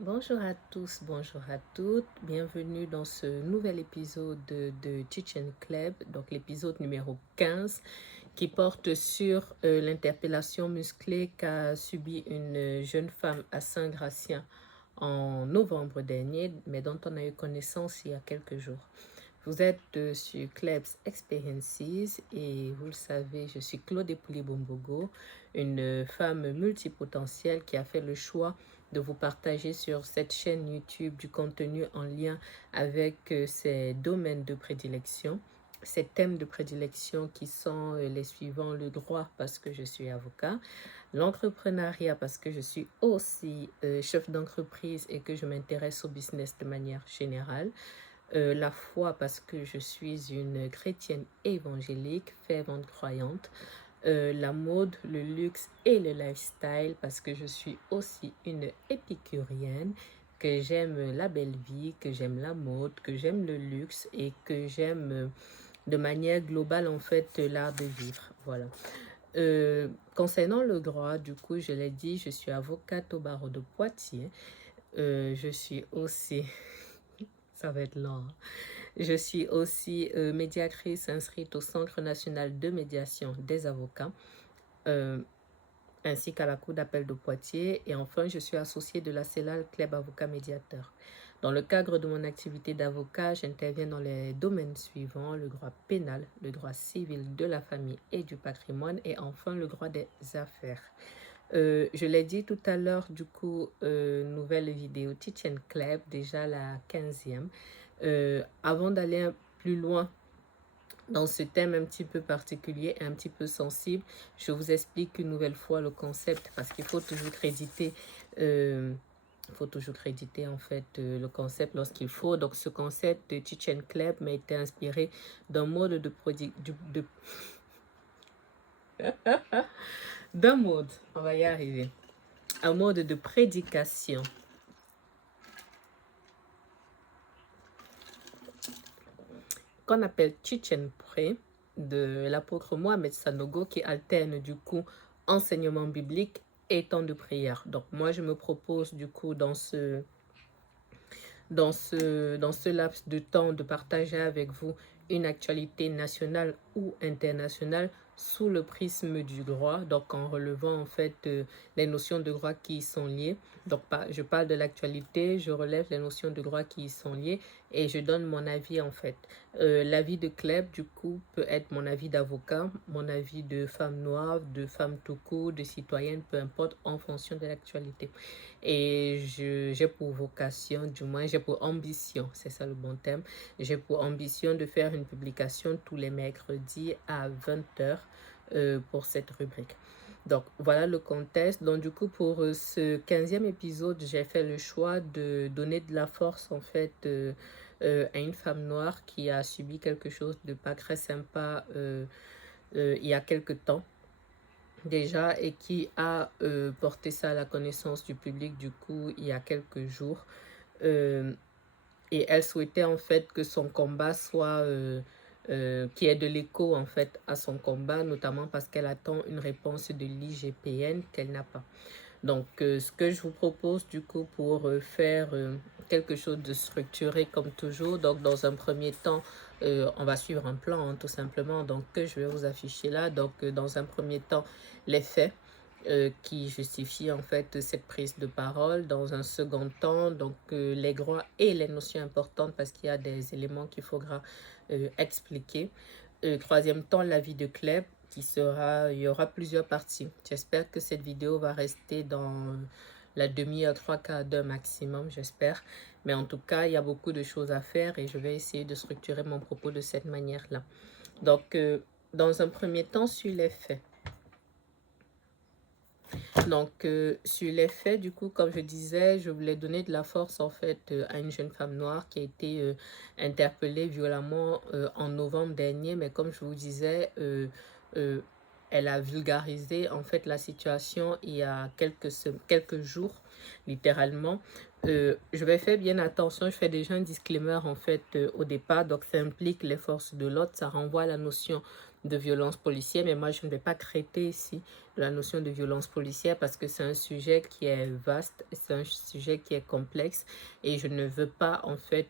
Bonjour à tous, bonjour à toutes. Bienvenue dans ce nouvel épisode de Chichen Club, donc l'épisode numéro 15 qui porte sur l'interpellation musclée qu'a subie une jeune femme à Saint-Gratien en novembre dernier, mais dont on a eu connaissance il y a quelques jours. Vous êtes sur Klebs Experiences et vous le savez, je suis Claude Epouli-Bombogo, une femme multipotentielle qui a fait le choix de vous partager sur cette chaîne YouTube du contenu en lien avec ses domaines de prédilection, ces thèmes de prédilection qui sont les suivants: le droit parce que je suis avocat, l'entrepreneuriat parce que je suis aussi chef d'entreprise et que je m'intéresse au business de manière générale, la foi parce que je suis une chrétienne évangélique, fervente croyante, la mode, le luxe et le lifestyle parce que je suis aussi une épicurienne, que j'aime la belle vie, que j'aime la mode, que j'aime le luxe et que j'aime de manière globale en fait l'art de vivre. Voilà. Concernant le droit, du coup, je l'ai dit, je suis avocate au barreau de Poitiers. Je suis aussi, ça va être long, hein. Je suis aussi médiatrice inscrite au Centre national de médiation des avocats, euh, ainsi qu'à la Cour d'appel de Poitiers. Et enfin, je suis associée de la CELAL Club Avocat Médiateur. Dans le cadre de mon activité d'avocat, j'interviens dans les domaines suivants: le droit pénal, le droit civil de la famille et du patrimoine, et enfin le droit des affaires. Je l'ai dit tout à l'heure, du coup, nouvelle vidéo Chichen Club, déjà la 15e. Avant d'aller plus loin dans ce thème un petit peu particulier et un petit peu sensible, je vous explique une nouvelle fois le concept parce qu'il faut toujours créditer, en fait le concept lorsqu'il faut. Donc ce concept de Chichen Club m'a été inspiré d'un mode d'un mode, on va y arriver, un mode de prédication qu'on appelle Chichen Pré de l'apôtre Mohamed Sanogo, qui alterne du coup enseignement biblique et temps de prière. Donc moi je me propose du coup dans ce laps de temps de partager avec vous une actualité nationale ou internationale sous le prisme du droit, donc en relevant en fait les notions de droit qui y sont liées. Donc je parle de l'actualité, je relève les notions de droit qui y sont liées et je donne mon avis en fait. L'avis de Kleb du coup peut être mon avis d'avocat, mon avis de femme noire, de femme tout court, de citoyenne, peu importe, en fonction de l'actualité. Et j'ai pour vocation, du moins j'ai pour ambition, c'est ça le bon terme, j'ai pour ambition de faire une publication tous les mercredis à 20h pour cette rubrique. Donc voilà le contexte. Donc du coup pour ce 15e épisode, j'ai fait le choix de donner de la force en fait à une femme noire qui a subi quelque chose de pas très sympa il y a quelque temps déjà et qui a porté ça à la connaissance du public du coup il y a quelques jours. Euh, et elle souhaitait en fait que son combat soit qui ait de l'écho en fait à son combat, notamment parce qu'elle attend une réponse de l'IGPN qu'elle n'a pas. Donc ce que je vous propose du coup pour faire quelque chose de structuré comme toujours, donc dans un premier temps on va suivre un plan hein, tout simplement, donc que je vais vous afficher là. Donc dans un premier temps les faits qui justifie en fait cette prise de parole. Dans un second temps, donc les droits et les notions importantes parce qu'il y a des éléments qu'il faudra expliquer. Troisième temps, l'avis de Kleb qui sera, il y aura plusieurs parties. J'espère que cette vidéo va rester dans la demi-heure, trois quarts d'heure maximum, j'espère. Mais en tout cas, il y a beaucoup de choses à faire et je vais essayer de structurer mon propos de cette manière-là. Donc, dans un premier temps, sur les faits. Donc, sur les faits, du coup, comme je disais, je voulais donner de la force, en fait, à une jeune femme noire qui a été interpellée violemment en novembre dernier. Mais comme je vous disais, euh, elle a vulgarisé, en fait, la situation il y a quelques jours, littéralement. Je vais faire bien attention, je fais déjà un disclaimer, en fait, au départ. Donc, ça implique les forces de l'ordre, ça renvoie à la notion de violence policière, mais moi je ne vais pas traiter ici de la notion de violence policière parce que c'est un sujet qui est vaste, c'est un sujet qui est complexe et je ne veux pas en fait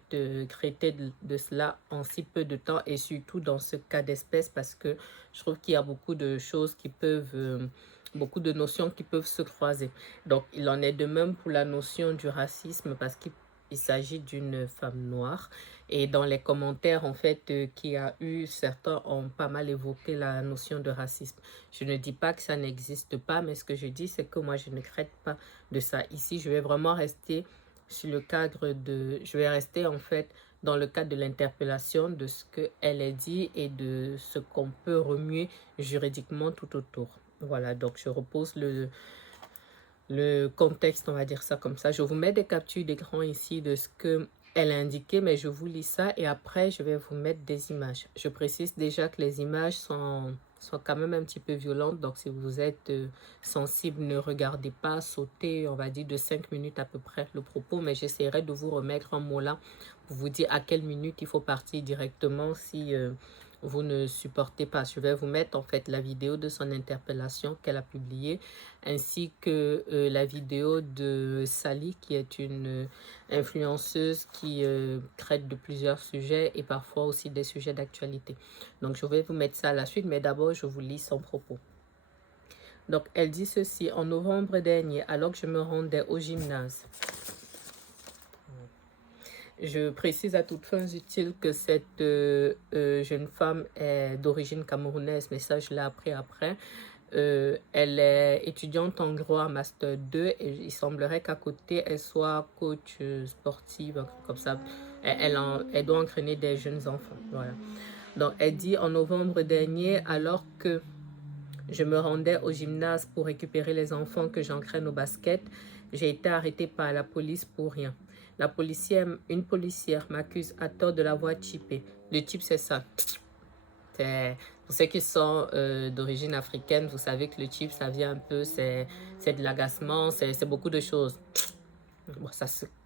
traiter de cela en si peu de temps et surtout dans ce cas d'espèce parce que je trouve qu'il y a beaucoup de choses qui peuvent, beaucoup de notions qui peuvent se croiser. Donc il en est de même pour la notion du racisme parce qu'il s'agit d'une femme noire. Et dans les commentaires, en fait, qu'il y a eu, certains ont pas mal évoqué la notion de racisme. Je ne dis pas que ça n'existe pas, mais ce que je dis, c'est que moi, je ne traite pas de ça. Ici, je vais vraiment rester sur le cadre de... Je vais rester, en fait, dans le cadre de l'interpellation, de ce qu'elle a dit et de ce qu'on peut remuer juridiquement tout autour. Voilà, donc je repose le contexte, on va dire ça comme ça. Je vous mets des captures d'écran ici de ce que elle a indiqué, mais je vous lis ça et après je vais vous mettre des images. Je précise déjà que les images sont quand même un petit peu violentes, donc si vous êtes sensible, ne regardez pas, sautez, on va dire de 5 minutes à peu près le propos, mais j'essaierai de vous remettre un mot là pour vous dire à quelle minute il faut partir directement si vous ne supportez pas. Je vais vous mettre en fait la vidéo de son interpellation qu'elle a publiée ainsi que la vidéo de Sally qui est une influenceuse qui traite de plusieurs sujets et parfois aussi des sujets d'actualité. Donc je vais vous mettre ça à la suite, mais d'abord je vous lis son propos. Donc elle dit ceci: en novembre dernier, alors que je me rendais au gymnase. Je précise à toutes fins utiles que cette jeune femme est d'origine camerounaise, mais ça je l'ai appris après. Elle est étudiante en droit master 2 et il semblerait qu'à côté elle soit coach sportive, comme ça. Elle doit entraîner des jeunes enfants. Voilà. Donc elle dit en novembre dernier, alors que je me rendais au gymnase pour récupérer les enfants que j'entraîne au basket, j'ai été arrêtée par la police pour rien. Une policière m'accuse à tort de l'avoir chippé. Le chip, c'est ça. Pour ceux qui sont d'origine africaine, vous savez que le chip, ça vient un peu, c'est de l'agacement, c'est beaucoup de choses. Bon,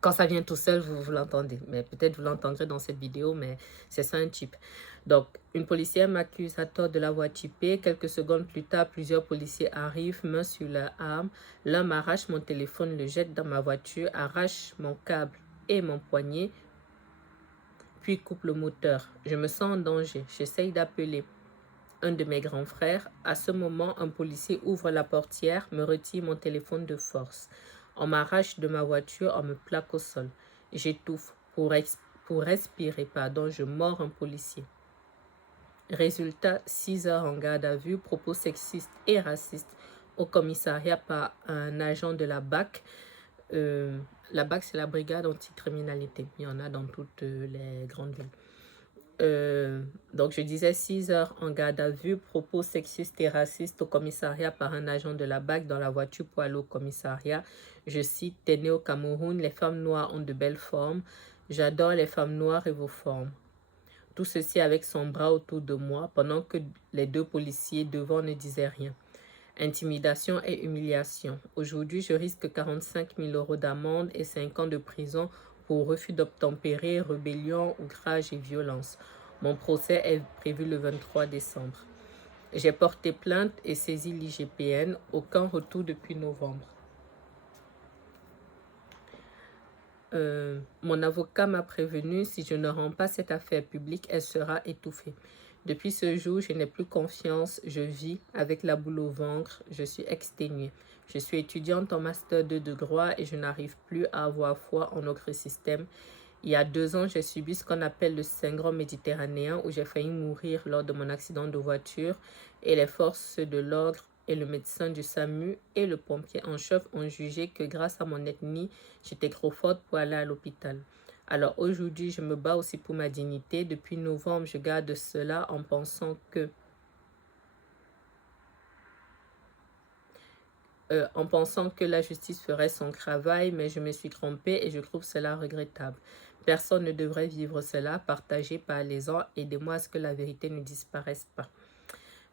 quand ça vient tout seul, vous l'entendez. Mais peut-être vous l'entendrez dans cette vidéo, mais c'est ça un chip. Donc, une policière m'accuse à tort de l'avoir chippé. Quelques secondes plus tard, plusieurs policiers arrivent, main sur leur arme. L'un m'arrache mon téléphone, le jette dans ma voiture, arrache mon câble et mon poignet, puis coupe le moteur. Je me sens en danger. J'essaye d'appeler un de mes grands frères. À ce moment, un policier ouvre la portière, me retire mon téléphone de force. On m'arrache de ma voiture, on me plaque au sol. J'étouffe. Pour respirer, je mords un policier. Résultat, 6 heures en garde à vue, propos sexistes et racistes au commissariat par un agent de la BAC. La BAC, c'est la brigade anticriminalité. Il y en a dans toutes les grandes villes. Donc je disais 6 heures en garde à vue, propos sexistes et racistes au commissariat par un agent de la BAC dans la voiture pour aller au commissariat. Je cite: t'es né au Cameroun, les femmes noires ont de belles formes. J'adore les femmes noires et vos formes. Tout ceci avec son bras autour de moi pendant que les deux policiers devant ne disaient rien. Intimidation et humiliation. Aujourd'hui, je risque 45 000 € d'amende et 5 ans de prison pour refus d'obtempérer, rébellion, outrage et violence. Mon procès est prévu le 23 décembre. J'ai porté plainte et saisi l'IGPN. Aucun retour depuis novembre. Mon avocat m'a prévenu, si je ne rends pas cette affaire publique, elle sera étouffée. Depuis ce jour, je n'ai plus confiance, je vis avec la boule au ventre, je suis exténuée. Je suis étudiante en master 2 de droit et je n'arrive plus à avoir foi en notre système. Il y a 2 ans, j'ai subi ce qu'on appelle le syndrome méditerranéen où j'ai failli mourir lors de mon accident de voiture et les forces de l'ordre et le médecin du SAMU et le pompier en chef ont jugé que grâce à mon ethnie, j'étais trop forte pour aller à l'hôpital. Alors aujourd'hui, je me bats aussi pour ma dignité. Depuis novembre, je garde cela en pensant que la justice ferait son travail, mais je me suis trompée et je trouve cela regrettable. Personne ne devrait vivre cela, partagé par les uns, aidez-moi à ce que la vérité ne disparaisse pas.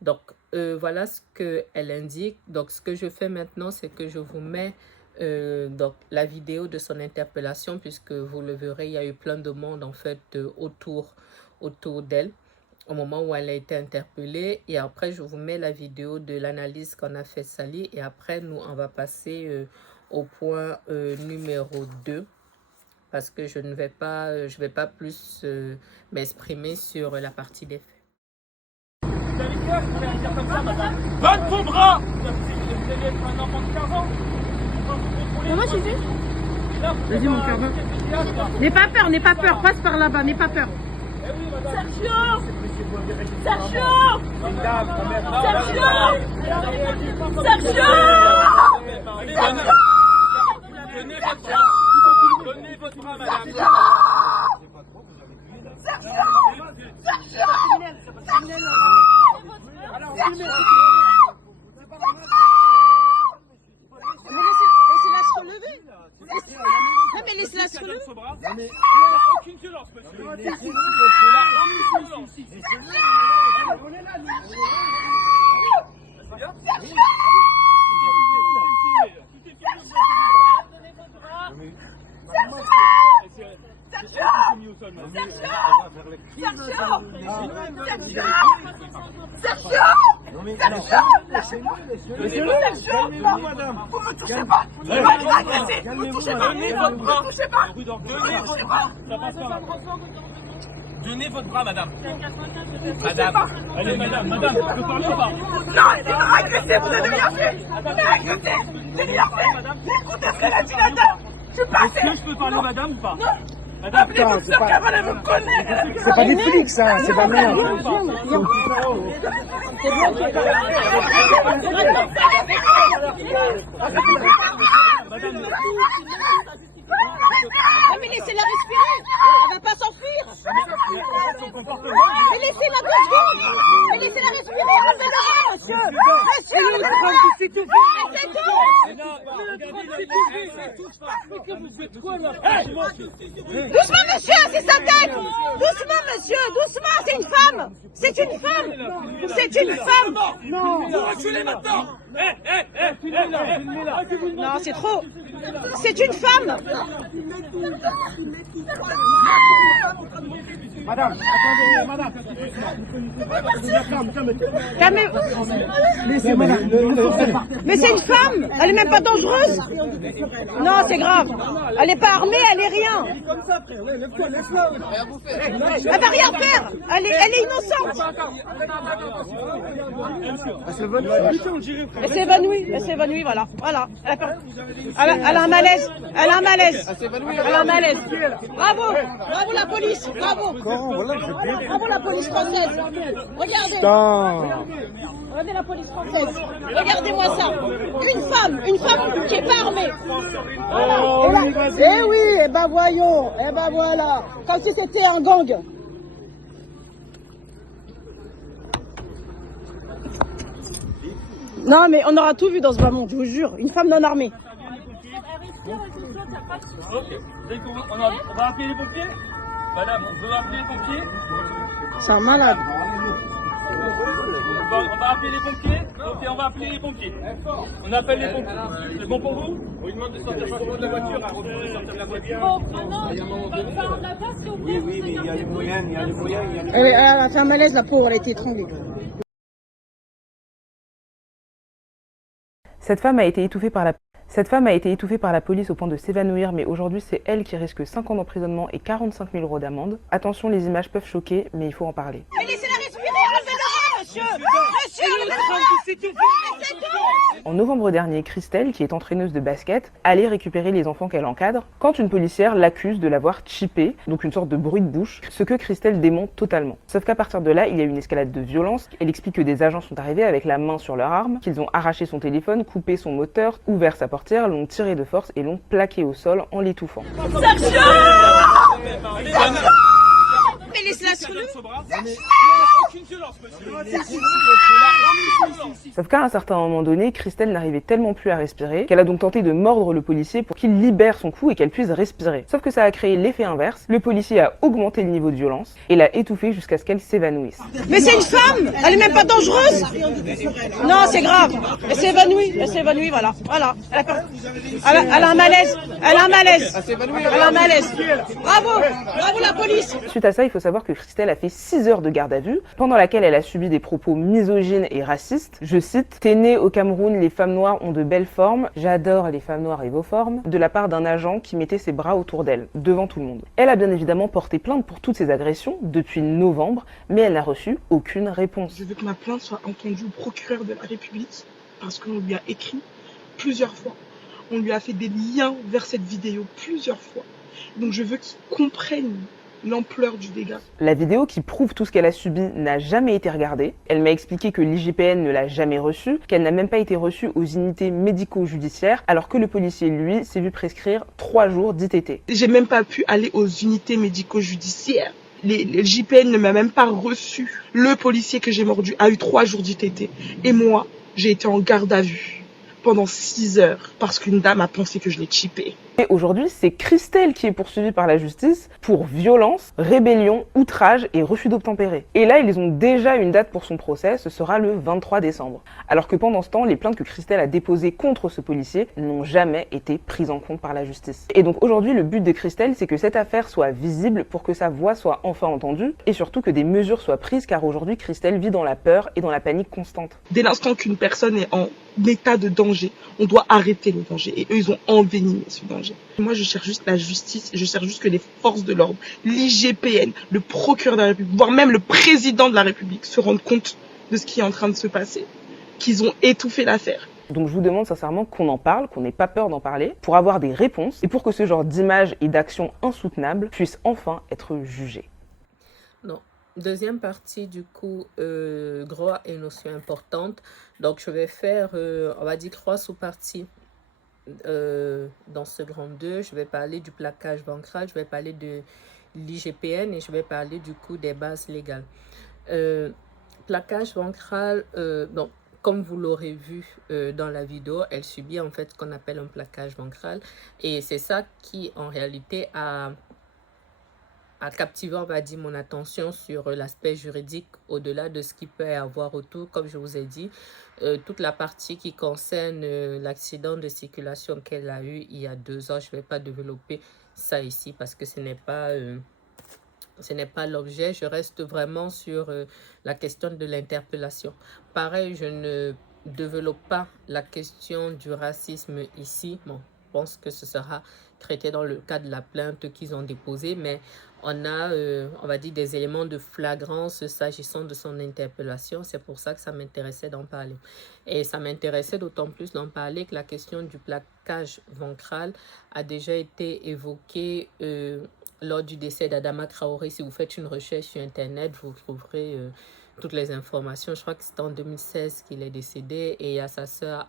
Donc, voilà ce qu'elle indique. Donc, ce que je fais maintenant, c'est que je vous mets donc, la vidéo de son interpellation, puisque vous le verrez, il y a eu plein de monde en fait autour d'elle. au moment où elle a été interpellée. Et après, je vous mets la vidéo de l'analyse qu'on a fait Sally. Et après, nous, on va passer au point numéro 2. Parce que je ne vais pas, plus m'exprimer sur la partie des faits. Donne ton bras. Vous allez être un enfant de 15 ans. Comment tu fais? Vas-y mon frère. N'aie pas peur, passe par là-bas, n'aie pas peur. Sergio. Sergio. Donnez votre bras, madame. Laissez-la se relever. Non mais laissez-la se relever. Il n'y a aucune violence, monsieur. Donnez votre bras, madame. Madame. Allez, madame, je peux parler ou pas? Non, il m'a agressé, vous avez rien fait. Il m'a agressé, j'ai rien fait. Écoutez ce qu'elle a dit, la dame. Je suis passé. Est-ce que je peux parler, madame, ou pas? Madame, appelez votre soeur Caval, elle me connaît. C'est pas Netflix, ça, c'est pas merde. Non mais laissez-la respirer. Elle va pas s'enfuir. Mais laissez-la 2 secondes. Mais laissez-la respirer. Monsieur. Monsieur. Doucement monsieur, c'est sa tête. Doucement monsieur, doucement, c'est une femme. C'est une femme. C'est une femme. Non. Vous reculez maintenant. Non, c'est trop. C'est une femme. Madame, attendez, madame. Calmez-vous. Laissez, madame. Ne forcez pas. Mais c'est une femme. Elle est même pas dangereuse. Non, c'est grave. Elle est pas armée, elle est rien. Elle va rien faire. Elle est innocente. Elle s'est évanouie, voilà. Voilà. Elle a un malaise. Elle a un malaise. Elle a un malaise. Bravo. Bravo la police. Bravo. Bravo la police française. Regardez. Regardez la police française. Regardez-moi ça. Une femme qui est pas armée. Voilà. Eh oui, eh ben voyons. Eh ben voilà. Comme si c'était un gang. Non mais on aura tout vu dans ce bas monde, je vous jure. Une femme non armée. Ok. On va appeler les pompiers. Madame, on veut appeler les pompiers. C'est un malade. On va appeler les pompiers. Ok, on va appeler les pompiers. On appelle les pompiers. C'est bon pour vous? On lui demande de sortir de la voiture. De la voiture. Bon, maintenant, on va faire de la place, s'il vous plaît. Oui, mais il y a les moyens, Elle a fait un malaise, la pauvre, elle a été étranglée. Cette femme a été étouffée par la police au point de s'évanouir, mais aujourd'hui c'est elle qui risque 5 ans d'emprisonnement et 45 000 € d'amende. Attention, les images peuvent choquer, mais il faut en parler. Mais laissez-la respirer, enlevez-le, monsieur. Monsieur, En novembre dernier, Christelle, qui est entraîneuse de basket, allait récupérer les enfants qu'elle encadre quand une policière l'accuse de l'avoir chippé, donc une sorte de bruit de bouche, ce que Christelle dément totalement. Sauf qu'à partir de là, il y a eu une escalade de violence. Elle explique que des agents sont arrivés avec la main sur leur arme, qu'ils ont arraché son téléphone, coupé son moteur, ouvert sa portière, l'ont tiré de force et l'ont plaqué au sol en l'étouffant. mais laissez-la se relever. Sauf qu'à un certain moment donné, Christelle n'arrivait tellement plus à respirer qu'elle a donc tenté de mordre le policier pour qu'il libère son cou et qu'elle puisse respirer. Sauf que ça a créé l'effet inverse, le policier a augmenté le niveau de violence et l'a étouffée jusqu'à ce qu'elle s'évanouisse. Mais c'est une femme. Elle est même pas dangereuse. Non, c'est grave. Elle s'est évanouie, voilà. Voilà. Elle a un malaise. Elle a un malaise. Elle a un malaise. Bravo. Bravo la police. Suite à ça, il faut savoir savoir que Christelle a fait 6 heures de garde à vue, pendant laquelle elle a subi des propos misogynes et racistes. Je cite « T'es née au Cameroun, les femmes noires ont de belles formes. J'adore les femmes noires et vos formes », de la part d'un agent qui mettait ses bras autour d'elle, devant tout le monde. Elle a bien évidemment porté plainte pour toutes ces agressions depuis novembre, mais elle n'a reçu aucune réponse. Je veux que ma plainte soit entendue au procureur de la République, parce qu'on lui a écrit plusieurs fois. On lui a fait des liens vers cette vidéo plusieurs fois. Donc je veux qu'il comprenne l'ampleur du dégât. La vidéo qui prouve tout ce qu'elle a subi n'a jamais été regardée. Elle m'a expliqué que l'IGPN ne l'a jamais reçue, qu'elle n'a même pas été reçue aux unités médico-judiciaires, alors que le policier, lui, s'est vu prescrire 3 jours d'ITT. J'ai même pas pu aller aux unités médico-judiciaires. Le JPN ne m'a même pas reçu. Le policier que j'ai mordu a eu 3 jours d'ITT. Et moi, j'ai été en garde à vue pendant 6 heures parce qu'une dame a pensé que je l'ai chippé. Et aujourd'hui, c'est Christelle qui est poursuivie par la justice pour violence, rébellion, outrage et refus d'obtempérer. Et là, ils ont déjà une date pour son procès, ce sera le 23 décembre. Alors que pendant ce temps, les plaintes que Christelle a déposées contre ce policier n'ont jamais été prises en compte par la justice. Et donc aujourd'hui, le but de Christelle, c'est que cette affaire soit visible pour que sa voix soit enfin entendue et surtout que des mesures soient prises car aujourd'hui, Christelle vit dans la peur et dans la panique constante. Dès l'instant qu'une personne est en état de danger, on doit arrêter le danger. Et eux, ils ont envenimé ce danger. Moi, je cherche juste la justice, je cherche juste que les forces de l'ordre, l'IGPN, le procureur de la République, voire même le président de la République se rendent compte de ce qui est en train de se passer, qu'ils ont étouffé l'affaire. Donc je vous demande sincèrement qu'on en parle, qu'on n'ait pas peur d'en parler, pour avoir des réponses et pour que ce genre d'images et d'actions insoutenables puissent enfin être jugées. Non. Deuxième partie, du coup, gros et notion importante. Donc, je vais faire, on va dire, 3 sous-parties dans ce grand 2. Je vais parler du plaquage ventral, je vais parler de l'IGPN et je vais parler, du coup, des bases légales. Plaquage ventral, donc, comme vous l'aurez vu dans la vidéo, elle subit en fait ce qu'on appelle un plaquage ventral. Et c'est ça qui, en réalité, a captivé, on va dire, mon attention sur l'aspect juridique au-delà de ce qu'il peut y avoir autour. Comme je vous ai dit, toute la partie qui concerne l'accident de circulation qu'elle a eu il y a 2 ans, je ne vais pas développer ça ici parce que ce n'est pas l'objet. Je reste vraiment sur la question de l'interpellation. Pareil, je ne développe pas la question du racisme ici. Bon, je pense que ce sera traité dans le cas de la plainte qu'ils ont déposée, mais on a, on va dire, des éléments de flagrance s'agissant de son interpellation. C'est pour ça que ça m'intéressait d'en parler. Et ça m'intéressait d'autant plus d'en parler que la question du plaquage ventral a déjà été évoquée lors du décès d'Adama Traoré. Si vous faites une recherche sur Internet, vous trouverez toutes les informations. Je crois que c'était en 2016 qu'il est décédé et il y a sa sœur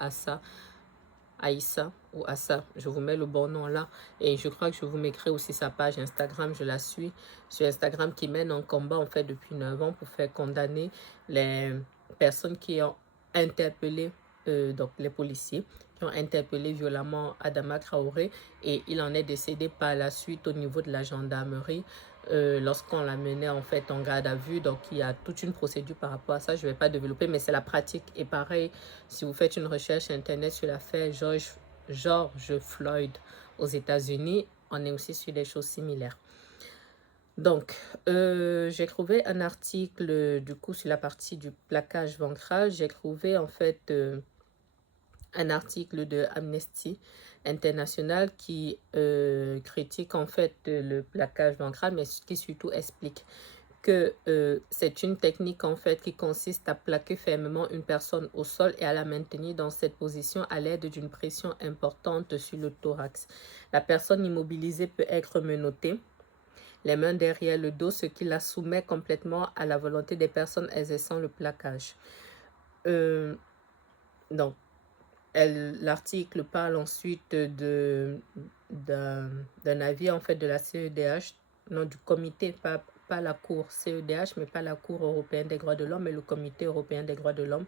Aïssa ou Assa, je vous mets le bon nom là et je crois que je vous mettrai aussi sa page Instagram, je la suis sur Instagram, qui mène un combat en fait depuis 9 ans pour faire condamner les personnes qui ont interpellé donc les policiers qui ont interpellé violemment Adama Traoré et il en est décédé par la suite au niveau de la gendarmerie lorsqu'on l'a mené en fait en garde à vue. Donc il y a toute une procédure par rapport à ça, je ne vais pas développer, mais c'est la pratique. Et pareil, si vous faites une recherche internet sur l'affaire George Floyd aux États-Unis, on est aussi sur des choses similaires. Donc, j'ai trouvé un article du coup sur la partie du plaquage ventral. J'ai trouvé en fait un article de Amnesty International qui critique en fait le plaquage ventral, mais qui surtout explique que c'est une technique en fait qui consiste à plaquer fermement une personne au sol et à la maintenir dans cette position à l'aide d'une pression importante sur le thorax. La personne immobilisée peut être menottée, les mains derrière le dos, ce qui la soumet complètement à la volonté des personnes exerçant le plaquage. Donc, l'article parle ensuite d'un avis en fait de la CEDH, non, du comité, pas la Cour CEDH, mais pas la Cour européenne des droits de l'homme, mais le Comité européen des droits de l'homme,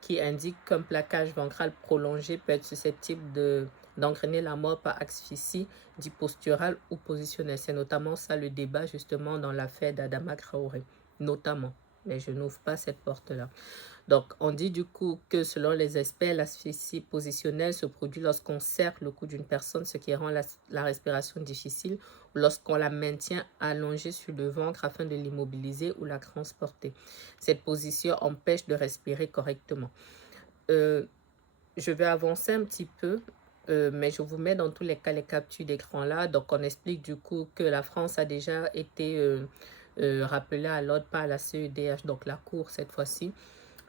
qui indique qu'un plaquage ventral prolongé peut être susceptible d'entraîner la mort par asphyxie dite posturale ou positionnelle. C'est notamment ça le débat justement dans l'affaire d'Adama Traoré, notamment. mais je n'ouvre pas cette porte-là. Donc, on dit du coup que selon les experts, l'asphyxie positionnelle se produit lorsqu'on serre le cou d'une personne, ce qui rend la respiration difficile, ou lorsqu'on la maintient allongée sur le ventre afin de l'immobiliser ou la transporter. Cette position empêche de respirer correctement. Je vais avancer un petit peu, mais je vous mets dans tous les cas les captures d'écran là. Donc, on explique du coup que la France a déjà été rappelée à l'ordre par la CEDH, donc la Cour cette fois-ci,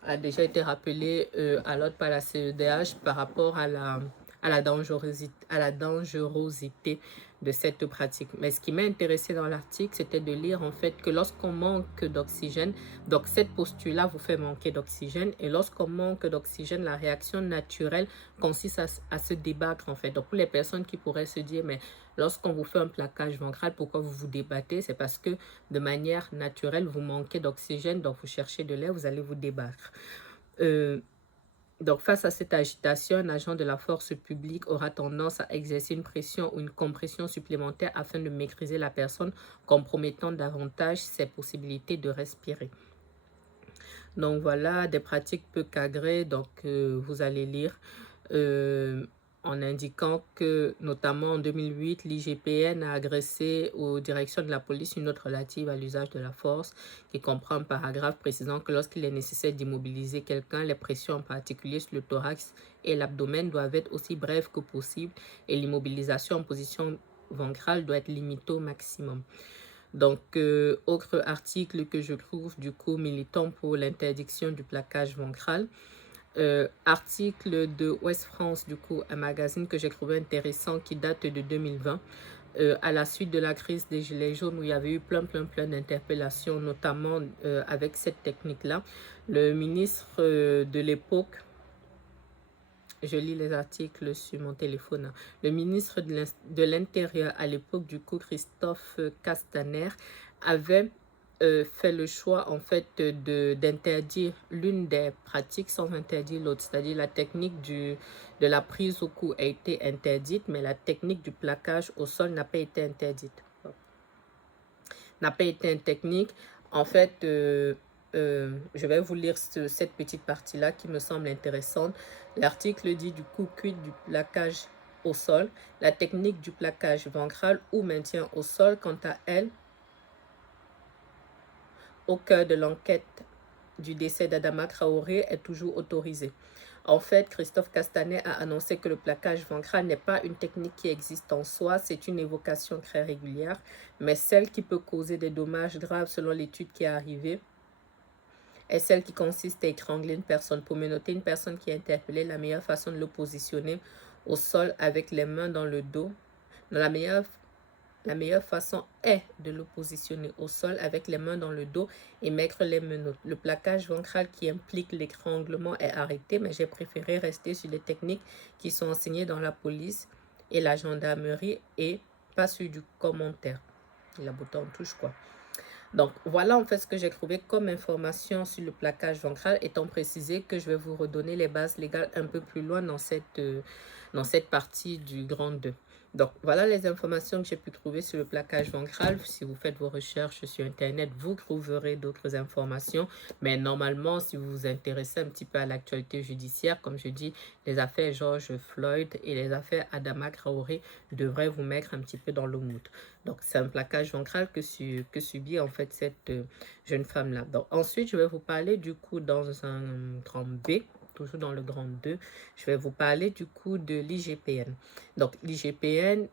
a déjà été rappelé à l'ordre par la CEDH par rapport à la dangerosité de cette pratique. Mais ce qui m'a intéressé dans l'article, c'était de lire en fait que lorsqu'on manque d'oxygène, donc cette posture-là vous fait manquer d'oxygène, et lorsqu'on manque d'oxygène, la réaction naturelle consiste à se débattre en fait. Donc pour les personnes qui pourraient se dire, mais lorsqu'on vous fait un plaquage ventral, pourquoi vous vous débattez? C'est parce que de manière naturelle, vous manquez d'oxygène, donc vous cherchez de l'air, vous allez vous débattre. Donc, face à cette agitation, un agent de la force publique aura tendance à exercer une pression ou une compression supplémentaire afin de maîtriser la personne, compromettant davantage ses possibilités de respirer. Donc, voilà des pratiques peu cadrées. Donc, vous allez lire en indiquant que, notamment en 2008, l'IGPN a agressé aux directions de la police une note relative à l'usage de la force qui comprend un paragraphe précisant que lorsqu'il est nécessaire d'immobiliser quelqu'un, les pressions en particulier sur le thorax et l'abdomen doivent être aussi brèves que possible et l'immobilisation en position ventrale doit être limitée au maximum. Donc, autre article que je trouve du coup militant pour l'interdiction du plaquage ventral. Article de Ouest France, du coup, un magazine que j'ai trouvé intéressant qui date de 2020, à la suite de la crise des Gilets jaunes où il y avait eu plein d'interpellations, notamment avec cette technique-là. Le ministre de l'époque, je lis les articles sur mon téléphone, hein. Le ministre de l'Intérieur à l'époque, du coup, Christophe Castaner, avait fait le choix en fait d'interdire l'une des pratiques sans interdire l'autre, c'est-à-dire la technique de la prise au cou a été interdite, mais la technique du plaquage au sol n'a pas été interdite. N'a pas été une technique. En fait, je vais vous lire cette petite partie-là qui me semble intéressante. L'article dit du coup quid du plaquage au sol. La technique du plaquage ventral ou maintien au sol, quant à elle, au cœur de l'enquête du décès d'Adama Traoré, est toujours autorisée. En fait, Christophe Castaner a annoncé que le plaquage ventral n'est pas une technique qui existe en soi, c'est une évocation très régulière, mais celle qui peut causer des dommages graves selon l'étude qui est arrivée est celle qui consiste à étrangler une personne. Pour menotter une personne qui est interpellée, la meilleure façon de le positionner au sol avec les mains dans le dos. La meilleure façon est de le positionner au sol avec les mains dans le dos et mettre les menottes. Le plaquage ventral qui implique l'étranglement est arrêté, mais j'ai préféré rester sur les techniques qui sont enseignées dans la police et la gendarmerie et pas sur du commentaire. La bouton touche quoi. Donc, voilà en fait ce que j'ai trouvé comme information sur le plaquage ventral, étant précisé que je vais vous redonner les bases légales un peu plus loin dans cette partie du grand 2. Donc, voilà les informations que j'ai pu trouver sur le plaquage ventral. Si vous faites vos recherches sur Internet, vous trouverez d'autres informations. Mais normalement, si vous vous intéressez un petit peu à l'actualité judiciaire, comme je dis, les affaires George Floyd et les affaires Adama Traoré devraient vous mettre un petit peu dans le mood. Donc, c'est un plaquage ventral que subit en fait cette jeune femme-là. Donc, ensuite, je vais vous parler du coup dans un grand B. Toujours dans le grand 2, je vais vous parler du coup de l'IGPN. Donc, l'IGPN,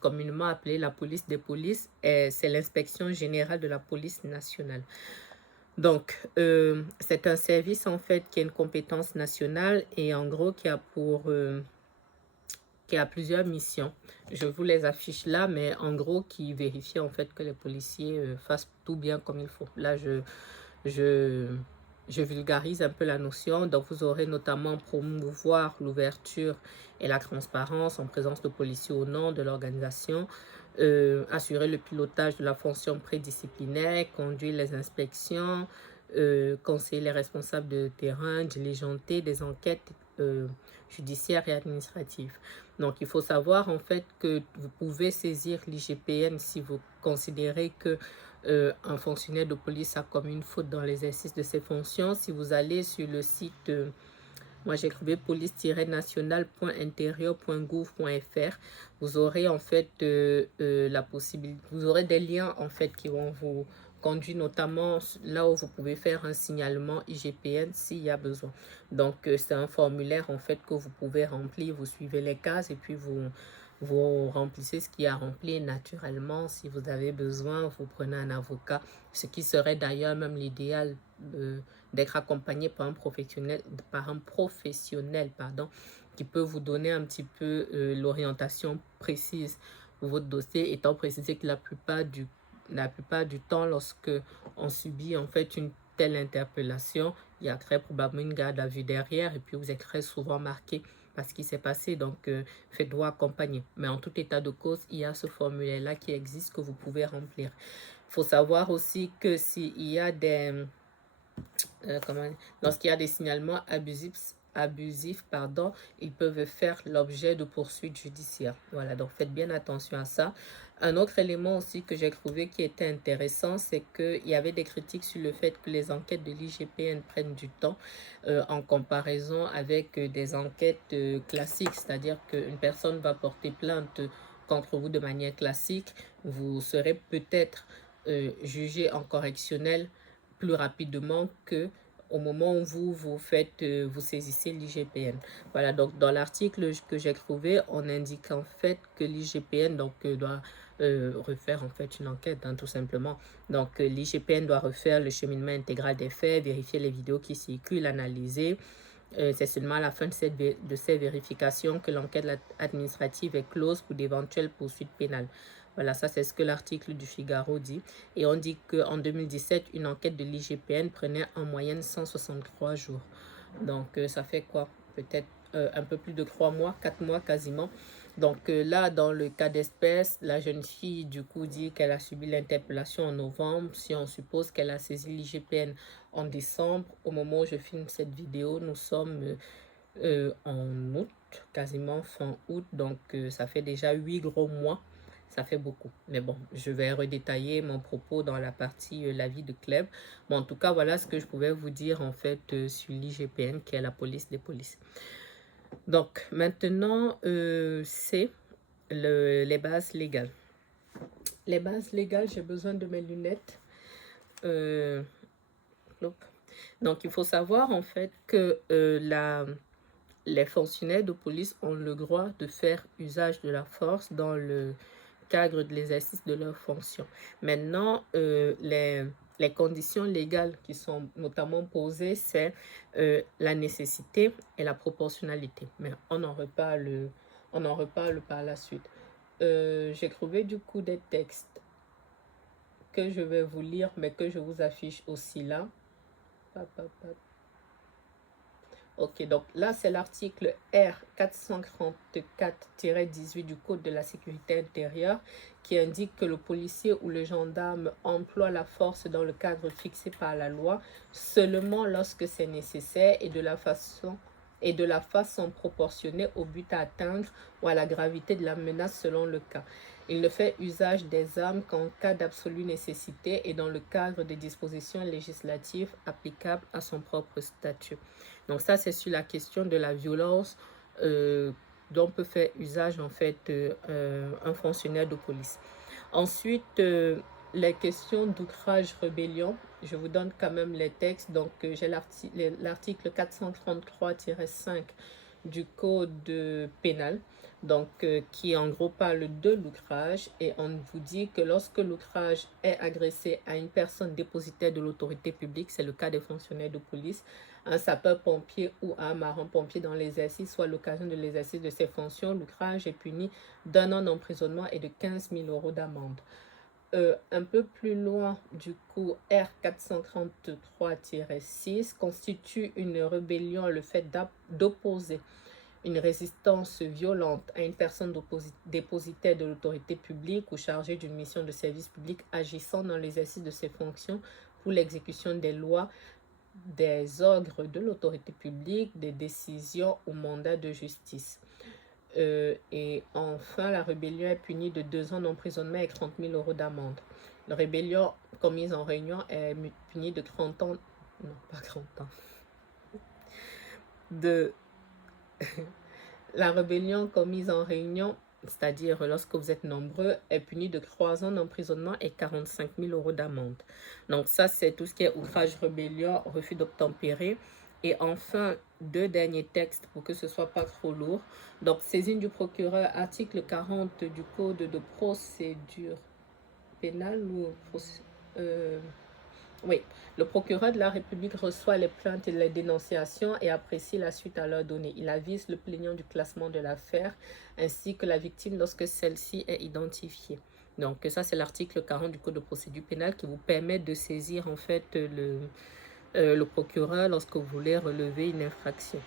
communément appelée la police des polices, c'est l'inspection générale de la police nationale. Donc, c'est un service en fait qui a une compétence nationale et en gros qui a plusieurs missions. Je vous les affiche là, mais en gros qui vérifie en fait que les policiers fassent tout bien comme il faut. Là, je vulgarise un peu la notion. Donc, vous aurez notamment promouvoir l'ouverture et la transparence en présence de policiers au nom de l'organisation, assurer le pilotage de la fonction prédisciplinaire, conduire les inspections, conseiller les responsables de terrain, diligenter des enquêtes judiciaires et administratives. Donc, il faut savoir en fait que vous pouvez saisir l'IGPN si vous considérez que un fonctionnaire de police a commis une faute dans l'exercice de ses fonctions, si vous allez sur le site, moi j'ai trouvé police-national.intérieur.gouv.fr, vous aurez en fait la possibilité, vous aurez des liens en fait qui vont vous conduire notamment là où vous pouvez faire un signalement IGPN s'il y a besoin. Donc c'est un formulaire en fait que vous pouvez remplir, vous suivez les cases et puis vous remplissez ce qui a rempli naturellement. Si vous avez besoin, vous prenez un avocat, ce qui serait d'ailleurs même l'idéal d'être accompagné par un professionnel, qui peut vous donner un petit peu l'orientation précise de votre dossier, étant précisé que la plupart du temps, lorsque on subit en fait une telle interpellation, il y a très probablement une garde à vue derrière et puis vous êtes très souvent marqué par ce qui s'est passé, donc faites-vous accompagner. Mais en tout état de cause, il y a ce formulaire-là qui existe que vous pouvez remplir. Il faut savoir aussi que s'il y a des... lorsqu'il y a des signalements abusifs, ils peuvent faire l'objet de poursuites judiciaires. Voilà, donc faites bien attention à ça. Un autre élément aussi que j'ai trouvé qui était intéressant, c'est qu'il y avait des critiques sur le fait que les enquêtes de l'IGPN prennent du temps en comparaison avec des enquêtes classiques, c'est-à-dire qu'une personne va porter plainte contre vous de manière classique, vous serez peut-être jugé en correctionnel plus rapidement que au moment où vous saisissez l'IGPN. Voilà, donc dans l'article que j'ai trouvé, on indique en fait que l'IGPN doit refaire en fait une enquête, tout simplement. Donc l'IGPN doit refaire le cheminement intégral des faits, vérifier les vidéos qui circulent, analyser. C'est seulement à la fin de ces vérifications que l'enquête administrative est close pour d'éventuelles poursuites pénales. Voilà, ça c'est ce que l'article du Figaro dit. Et on dit qu'en 2017, une enquête de l'IGPN prenait en moyenne 163 jours. Donc ça fait quoi? Peut-être un peu plus de 3 mois, 4 mois quasiment. Donc là, dans le cas d'espèce, la jeune fille du coup dit qu'elle a subi l'interpellation en novembre. Si on suppose qu'elle a saisi l'IGPN en décembre, au moment où je filme cette vidéo, nous sommes en août, quasiment fin août. Donc ça fait déjà 8 gros mois. Ça fait beaucoup. Mais bon, je vais redétailler mon propos dans la partie l'avis de Cleb. Bon, en tout cas, voilà ce que je pouvais vous dire en fait sur l'IGPN, qui est la police des polices. Donc, maintenant, c'est les bases légales. Les bases légales, j'ai besoin de mes lunettes. Donc, il faut savoir en fait que les fonctionnaires de police ont le droit de faire usage de la force dans le cadre de l'exercice de leurs fonctions. Maintenant, les conditions légales qui sont notamment posées, c'est la nécessité et la proportionnalité. Mais on en reparle par la suite. J'ai trouvé du coup des textes que je vais vous lire, mais que je vous affiche aussi là. Ok, donc là, c'est l'article R434-18 du Code de la sécurité intérieure qui indique que le policier ou le gendarme emploie la force dans le cadre fixé par la loi seulement lorsque c'est nécessaire et de la façon proportionnée au but à atteindre ou à la gravité de la menace selon le cas. Il ne fait usage des armes qu'en cas d'absolue nécessité et dans le cadre des dispositions législatives applicables à son propre statut. Donc ça, c'est sur la question de la violence dont peut faire usage en fait un fonctionnaire de police. Ensuite, les questions d'outrage rébellion, je vous donne quand même les textes. Donc j'ai l'article 433-5 du code pénal, donc qui en gros parle de l'outrage, et on vous dit que lorsque l'outrage est agressé à une personne dépositaire de l'autorité publique, c'est le cas des fonctionnaires de police, un sapeur-pompier ou un marin-pompier dans l'exercice, soit l'occasion de l'exercice de ses fonctions, l'outrage est puni d'1 an d'emprisonnement et de 15 000 € d'amende. Un peu plus loin, du coup, R433-6 constitue une rébellion le fait d'opposer une résistance violente à une personne dépositaire de l'autorité publique ou chargée d'une mission de service public agissant dans l'exercice de ses fonctions pour l'exécution des lois, des ordres de l'autorité publique, des décisions ou mandats de justice. Et enfin, la rébellion est punie de 2 ans d'emprisonnement et 30 000 euros d'amende. La rébellion commise en réunion est punie de 30 ans, non pas 30 ans, de la rébellion commise en réunion, c'est-à-dire lorsque vous êtes nombreux, est punie de 3 ans d'emprisonnement et 45 000 euros d'amende. Donc ça, c'est tout ce qui est outrage, rébellion, refus d'obtempérer. Et enfin, 2 derniers textes pour que ce soit pas trop lourd. Donc, saisine du procureur, article 40 du Code de procédure pénale ou oui, le procureur de la République reçoit les plaintes et les dénonciations et apprécie la suite à leur donner. Il avise le plaignant du classement de l'affaire ainsi que la victime lorsque celle-ci est identifiée. Donc ça, c'est l'article 40 du Code de procédure pénale qui vous permet de saisir en fait le procureur lorsque vous voulez relever une infraction.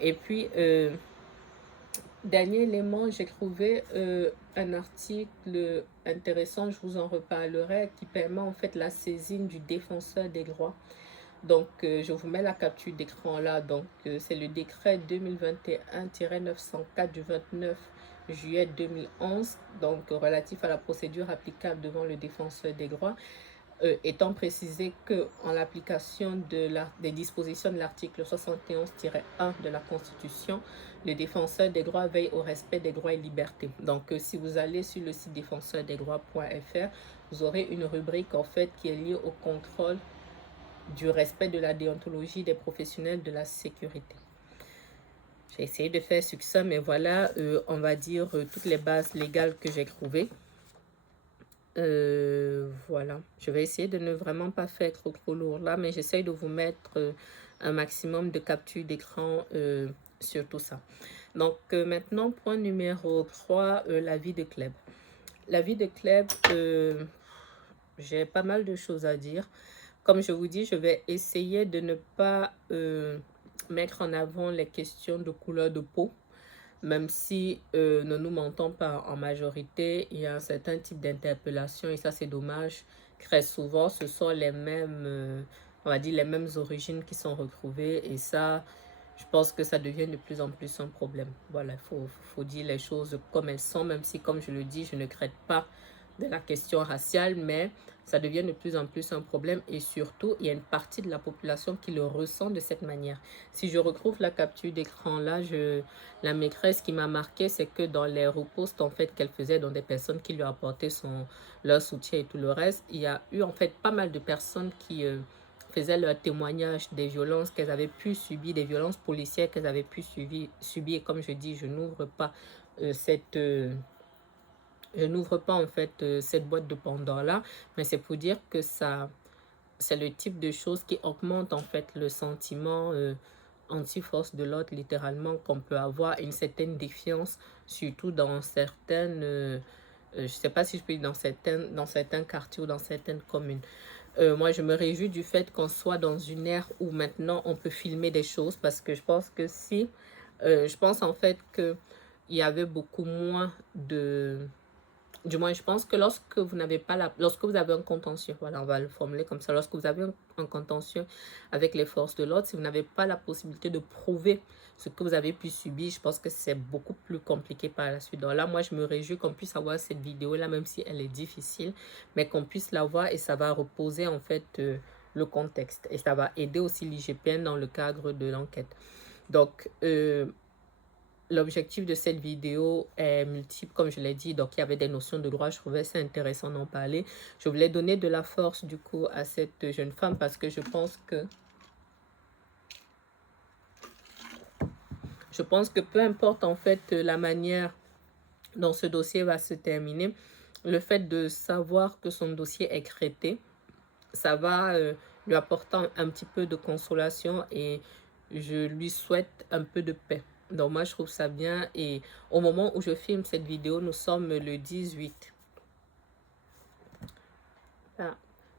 Et puis, dernier élément, j'ai trouvé un article intéressant, je vous en reparlerai, qui permet en fait la saisine du défenseur des droits. Donc, je vous mets la capture d'écran là. Donc, c'est le décret 2021-904 du 29 juillet 2011, donc relatif à la procédure applicable devant le défenseur des droits. Étant précisé qu'en l'application des dispositions de l'article 71-1 de la Constitution, le défenseur des droits veille au respect des droits et libertés. Donc, si vous allez sur le site défenseurdesdroits.fr, vous aurez une rubrique en fait qui est liée au contrôle du respect de la déontologie des professionnels de la sécurité. J'ai essayé de faire succinct, mais voilà, on va dire toutes les bases légales que j'ai trouvées. Voilà, je vais essayer de ne vraiment pas faire trop lourd là, mais j'essaye de vous mettre un maximum de captures d'écran sur tout ça. Donc maintenant, point numéro 3, la vie de Kleb. La vie de Kleb, j'ai pas mal de choses à dire. Comme je vous dis, je vais essayer de ne pas mettre en avant les questions de couleur de peau. Même si ne nous mentons pas, en majorité, il y a un certain type d'interpellation et ça c'est dommage. Très souvent, ce sont les mêmes, on va dire les mêmes origines qui sont retrouvées et ça, je pense que ça devient de plus en plus un problème. Voilà, il faut dire les choses comme elles sont, même si, comme je le dis, je ne traite pas de la question raciale, mais ça devient de plus en plus un problème et surtout, il y a une partie de la population qui le ressent de cette manière. Si je retrouve la capture d'écran là, la maîtresse qui m'a marqué, c'est que dans les reposts en fait qu'elle faisait dans des personnes qui lui apportaient leur soutien et tout le reste, il y a eu en fait pas mal de personnes qui faisaient leur témoignage des violences qu'elles avaient pu subir, des violences policières qu'elles avaient pu subir. Et comme je dis, je n'ouvre pas en fait cette boîte de Pandore là, mais c'est pour dire que ça, c'est le type de choses qui augmente en fait le sentiment anti-force de l'ordre littéralement qu'on peut avoir, une certaine défiance, surtout dans certaines, je sais pas si je peux dire dans certains quartiers ou dans certaines communes. Moi, je me réjouis du fait qu'on soit dans une ère où maintenant on peut filmer des choses parce que je pense que je pense en fait que il y avait beaucoup moins de... Du moins, je pense que lorsque vous n'avez pas lorsque vous avez un contentieux, voilà, on va le formuler comme ça, lorsque vous avez un contentieux avec les forces de l'ordre, si vous n'avez pas la possibilité de prouver ce que vous avez pu subir, je pense que c'est beaucoup plus compliqué par la suite. Donc là, moi, je me réjouis qu'on puisse avoir cette vidéo-là, même si elle est difficile, mais qu'on puisse la voir et ça va reposer en fait le contexte. Et ça va aider aussi l'IGPN dans le cadre de l'enquête. Donc, l'objectif de cette vidéo est multiple, comme je l'ai dit. Donc, il y avait des notions de droit. Je trouvais ça intéressant d'en parler. Je voulais donner de la force, du coup, à cette jeune femme parce que je pense que peu importe, en fait, la manière dont ce dossier va se terminer, le fait de savoir que son dossier est traité, ça va lui apporter un petit peu de consolation et je lui souhaite un peu de paix. Donc moi, je trouve ça bien. Et au moment où je filme cette vidéo, nous sommes le 18. Ah,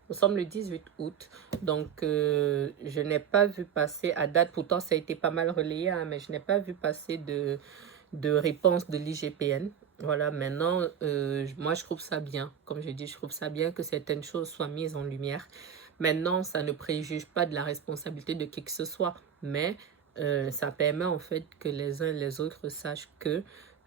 nous sommes le 18 août. Donc, je n'ai pas vu passer à date. Pourtant, ça a été pas mal relayé, hein, mais je n'ai pas vu passer de réponse de l'IGPN. Voilà, maintenant, moi, je trouve ça bien. Comme je dis, je trouve ça bien que certaines choses soient mises en lumière. Maintenant, ça ne préjuge pas de la responsabilité de qui que ce soit, mais ça permet en fait que les uns et les autres sachent que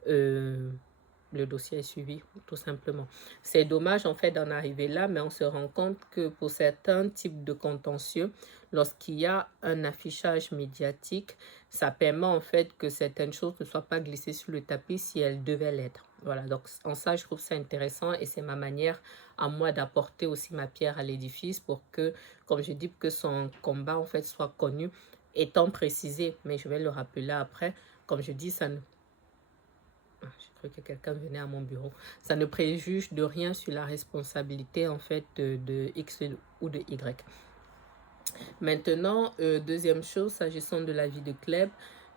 le dossier est suivi, tout simplement. C'est dommage, en fait, d'en arriver là, mais on se rend compte que pour certains types de contentieux, lorsqu'il y a un affichage médiatique, ça permet, en fait, que certaines choses ne soient pas glissées sur le tapis si elles devaient l'être. Voilà, donc en ça, je trouve ça intéressant et c'est ma manière à moi d'apporter aussi ma pierre à l'édifice pour que, comme je dis, que son combat, en fait, soit connu, étant précisé, mais je vais le rappeler après, comme je dis, ça ne... J'ai cru que quelqu'un venait à mon bureau. Ça ne préjuge de rien sur la responsabilité, en fait, de X ou de Y. Maintenant, deuxième chose, s'agissant de la vie de Kleb,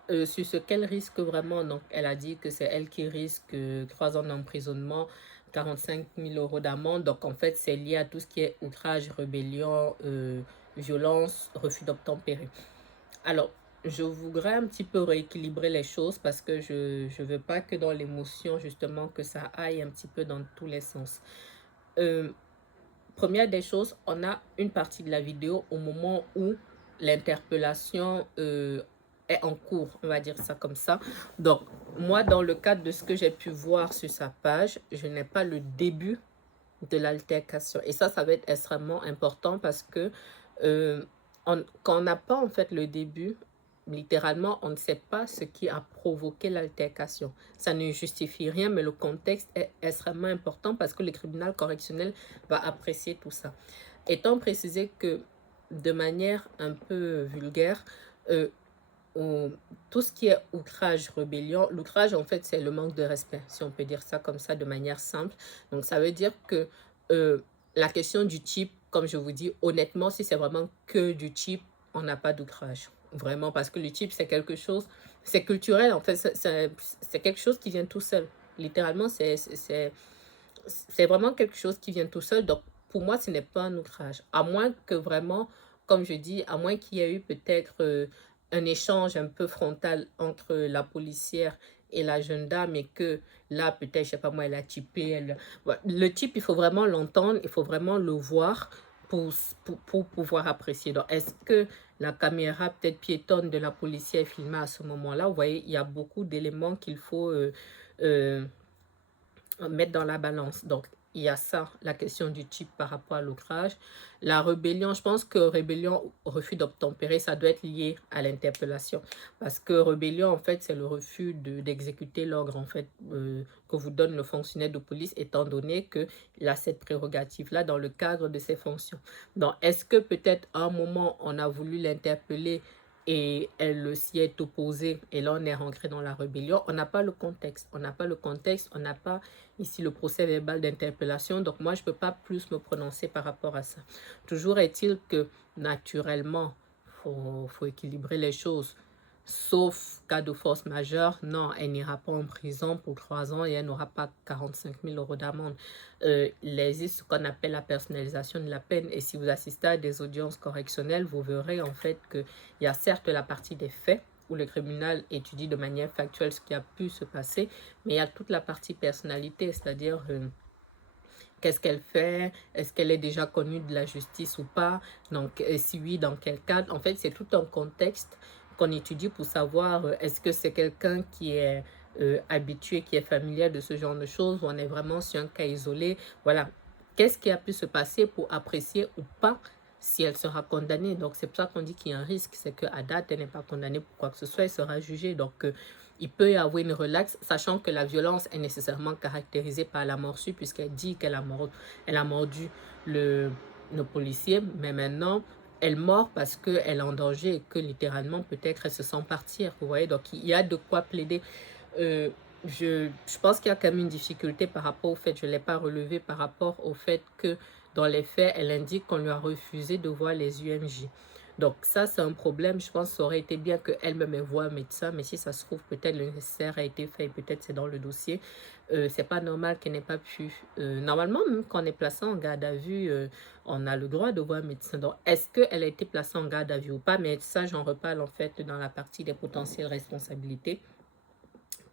sur ce qu'elle risque vraiment, donc elle a dit que c'est elle qui risque 3 ans d'emprisonnement, 45 000 € d'amende. Donc en fait, c'est lié à tout ce qui est outrage, rébellion, violence, refus d'obtempérer. Alors, je voudrais un petit peu rééquilibrer les choses parce que je ne veux pas que dans l'émotion, justement, que ça aille un petit peu dans tous les sens. Première des choses, on a une partie de la vidéo au moment où l'interpellation est en cours, on va dire ça comme ça. Donc, moi, dans le cadre de ce que j'ai pu voir sur sa page, je n'ai pas le début de l'altercation. Et ça va être extrêmement important parce que quand on n'a pas en fait le début, littéralement, on ne sait pas ce qui a provoqué l'altercation. Ça ne justifie rien, mais le contexte est extrêmement important parce que le tribunal correctionnel va apprécier tout ça. Étant précisé que, de manière un peu vulgaire, tout ce qui est outrage, rébellion, l'outrage, en fait, c'est le manque de respect, si on peut dire ça comme ça, de manière simple. Donc, ça veut dire que la question du type, comme je vous dis, honnêtement, si c'est vraiment que du type, on n'a pas d'outrage. Vraiment, parce que le type, c'est quelque chose, c'est culturel, en fait, c'est quelque chose qui vient tout seul. Littéralement, c'est vraiment quelque chose qui vient tout seul. Donc, pour moi, ce n'est pas un outrage. À moins que vraiment, comme je dis, à moins qu'il y ait eu peut-être un échange un peu frontal entre la policière et la jeune dame et que là, peut-être, je sais pas moi, elle a typé. Voilà. Le type, il faut vraiment l'entendre, il faut vraiment le voir pour pouvoir apprécier. Donc, est-ce que la caméra peut-être piétonne de la policière est filmée à ce moment-là? Vous voyez, il y a beaucoup d'éléments qu'il faut mettre dans la balance. Donc, il y a ça, la question du type par rapport à l'outrage. La rébellion, je pense que rébellion, refus d'obtempérer, ça doit être lié à l'interpellation. Parce que rébellion, en fait, c'est le refus d'exécuter l'ordre, en fait, que vous donne le fonctionnaire de police, étant donné qu'il a cette prérogative-là dans le cadre de ses fonctions. Donc, est-ce que peut-être à un moment, on a voulu l'interpeller et elle s'y est opposée et là on est rentré dans la rébellion? On n'a pas le contexte, on n'a pas ici le procès verbal d'interpellation, donc moi je peux pas plus me prononcer par rapport à ça. Toujours est-il que naturellement faut équilibrer les choses, sauf cas de force majeure. Non, elle n'ira pas en prison pour 3 ans et elle n'aura pas 45 000 € d'amende. Il existe ce qu'on appelle la personnalisation de la peine. Et si vous assistez à des audiences correctionnelles, vous verrez en fait qu'il y a certes la partie des faits, où le tribunal étudie de manière factuelle ce qui a pu se passer, mais il y a toute la partie personnalité, c'est-à-dire qu'est-ce qu'elle fait, est-ce qu'elle est déjà connue de la justice ou pas, donc si oui, dans quel cadre. En fait, c'est tout un contexte qu'on étudie pour savoir est-ce que c'est quelqu'un qui est habitué, qui est familier de ce genre de choses, ou on est vraiment sur un cas isolé. Voilà, qu'est-ce qui a pu se passer pour apprécier ou pas si elle sera condamnée. Donc c'est pour ça qu'on dit qu'il y a un risque, c'est qu'à date, elle n'est pas condamnée pour quoi que ce soit, elle sera jugée. Donc il peut y avoir une relaxe, sachant que la violence est nécessairement caractérisée par la morsure, puisqu'elle dit qu'elle a mordu le policier, mais maintenant elle mord parce qu'elle est en danger et que littéralement peut-être elle se sent partir, vous voyez. Donc il y a de quoi plaider. Je pense qu'il y a quand même une difficulté par rapport au fait, je ne l'ai pas relevé, par rapport au fait que dans les faits, elle indique qu'on lui a refusé de voir les UMJ. Donc ça, c'est un problème. Je pense que ça aurait été bien qu'elle-même voie un médecin, mais si ça se trouve, peut-être le nécessaire a été fait, peut-être c'est dans le dossier. C'est pas normal qu'elle n'ait pas pu. Normalement, même quand on est placé en garde à vue, on a le droit de voir un médecin. Donc, est-ce qu'elle a été placée en garde à vue ou pas? Mais ça, j'en reparle en fait dans la partie des potentielles responsabilités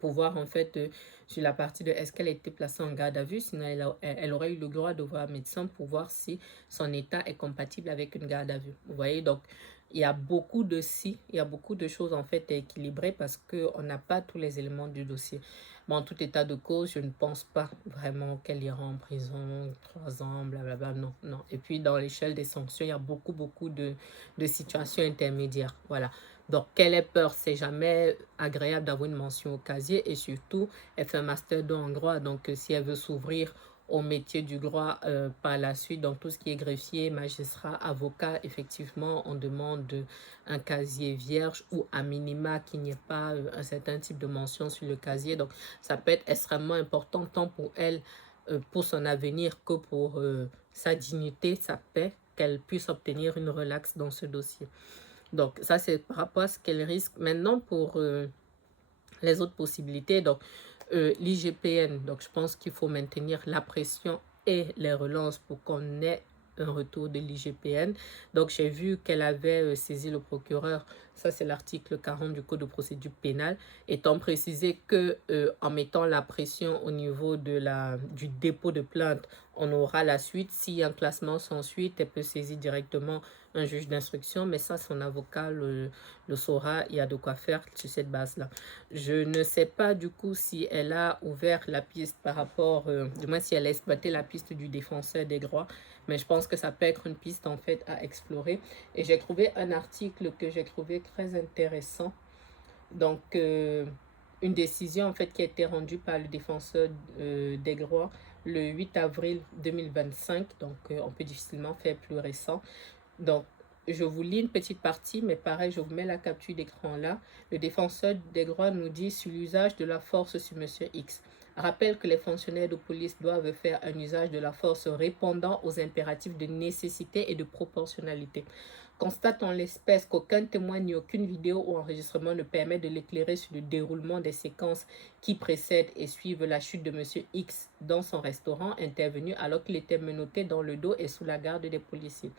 pour voir en fait sur la partie de est-ce qu'elle a été placée en garde à vue, sinon elle aurait eu le droit de voir un médecin pour voir si son état est compatible avec une garde à vue. Vous voyez, donc il y a beaucoup de si, il y a beaucoup de choses en fait à équilibrer parce qu'on n'a pas tous les éléments du dossier. Mais en tout état de cause, je ne pense pas vraiment qu'elle ira en prison 3 ans, blablabla, non, non. Et puis dans l'échelle des sanctions, il y a beaucoup de situations intermédiaires, voilà. Donc, qu'elle ait peur, c'est jamais agréable d'avoir une mention au casier et surtout, elle fait un master 2 en droit. Donc, si elle veut s'ouvrir au métier du droit par la suite, dans tout ce qui est greffier, magistrat, avocat, effectivement, on demande un casier vierge ou à minima qu'il n'y ait pas un certain type de mention sur le casier. Donc, ça peut être extrêmement important tant pour elle, pour son avenir que pour sa dignité, sa paix, qu'elle puisse obtenir une relaxe dans ce dossier. Donc, ça, c'est par rapport à ce qu'elle risque. Maintenant, pour les autres possibilités, donc l'IGPN, donc je pense qu'il faut maintenir la pression et les relances pour qu'on ait un retour de l'IGPN. Donc, j'ai vu qu'elle avait saisi le procureur. Ça, c'est l'article 40 du Code de procédure pénale, étant précisé que en mettant la pression au niveau de du dépôt de plainte, on aura la suite. S'il y a un classement sans suite, elle peut saisir directement un juge d'instruction, mais ça, son avocat le saura. Il y a de quoi faire sur cette base-là. Je ne sais pas du coup si elle a ouvert la piste par rapport, du moins si elle a exploité la piste du défenseur des droits, mais je pense que ça peut être une piste en fait à explorer. Et j'ai trouvé un article que j'ai trouvé très intéressant. Donc, une décision en fait qui a été rendue par le défenseur des droits le 8 avril 2025. Donc, on peut difficilement faire plus récent. Donc, je vous lis une petite partie, mais pareil, je vous mets la capture d'écran là. Le défenseur des droits nous dit sur l'usage de la force sur Monsieur X. Rappelle que les fonctionnaires de police doivent faire un usage de la force répondant aux impératifs de nécessité et de proportionnalité. Constate en l'espèce qu'aucun témoin ni aucune vidéo ou enregistrement ne permet de l'éclairer sur le déroulement des séquences qui précèdent et suivent la chute de Monsieur X dans son restaurant intervenu alors qu'il était menotté dans le dos et sous la garde des policiers.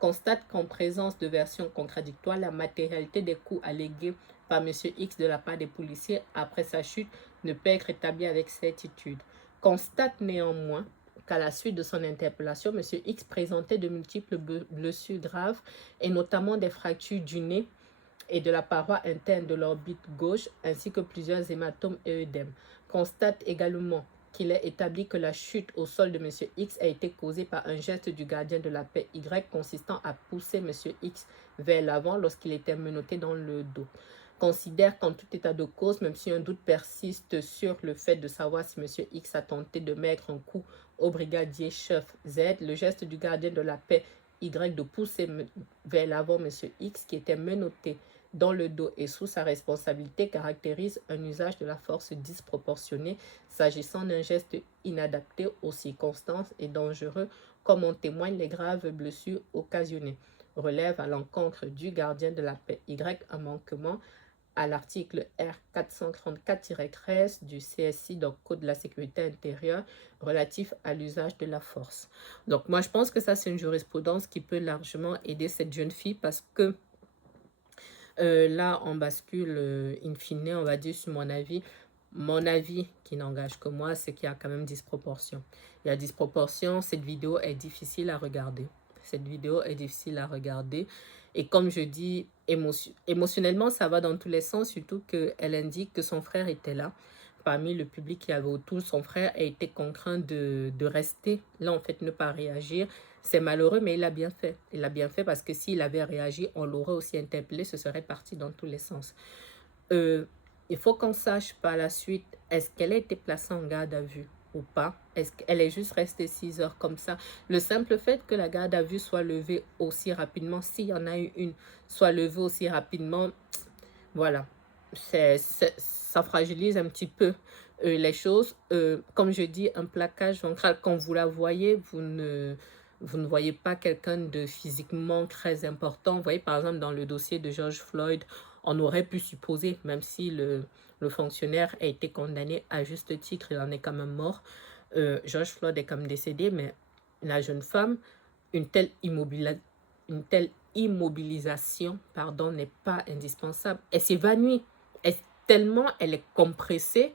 Constate qu'en présence de versions contradictoires, la matérialité des coups allégués par M. X de la part des policiers après sa chute ne peut être établie avec certitude. Constate néanmoins qu'à la suite de son interpellation, M. X présentait de multiples blessures graves et notamment des fractures du nez et de la paroi interne de l'orbite gauche ainsi que plusieurs hématomes et œdèmes. Constate également qu'il est établi que la chute au sol de M. X a été causée par un geste du gardien de la paix Y consistant à pousser M. X vers l'avant lorsqu'il était menotté dans le dos. Considère qu'en tout état de cause, même si un doute persiste sur le fait de savoir si M. X a tenté de mettre un coup au brigadier chef Z, le geste du gardien de la paix Y de pousser vers l'avant M. X qui était menotté dans le dos et sous sa responsabilité caractérise un usage de la force disproportionné s'agissant d'un geste inadapté aux circonstances et dangereux comme en témoignent les graves blessures occasionnées. Relève à l'encontre du gardien de la paix Y un manquement à l'article R434-13 du CSI, donc Code de la sécurité intérieure, relatif à l'usage de la force. Donc moi je pense que ça c'est une jurisprudence qui peut largement aider cette jeune fille parce que là, on bascule, in fine, on va dire, sur mon avis. Mon avis, qui n'engage que moi, c'est qu'il y a quand même disproportion. Il y a disproportion, cette vidéo est difficile à regarder. Cette vidéo est difficile à regarder. Et comme je dis, émotionnellement, ça va dans tous les sens, surtout qu'elle indique que son frère était là. Parmi le public qui avait autour, son frère a été contraint de rester là, en fait, ne pas réagir. C'est malheureux, mais il a bien fait. Il a bien fait parce que s'il avait réagi, on l'aurait aussi interpellé, ce serait parti dans tous les sens. Il faut qu'on sache par la suite, est-ce qu'elle a été placée en garde à vue ou pas? Est-ce qu'elle est juste restée 6 heures comme ça? Le simple fait que la garde à vue soit levée aussi rapidement, s'il y en a eu une, soit levée aussi rapidement, voilà. Ça fragilise un petit peu les choses. Comme je dis, un plaquage ventral, quand vous la voyez, vous ne voyez pas quelqu'un de physiquement très important. Vous voyez, par exemple, dans le dossier de George Floyd, on aurait pu supposer, même si le fonctionnaire a été condamné à juste titre, il en est quand même mort. George Floyd est quand même décédé, mais la jeune femme, une telle immobilisation, n'est pas indispensable. Elle s'évanouit. tellement elle est compressée,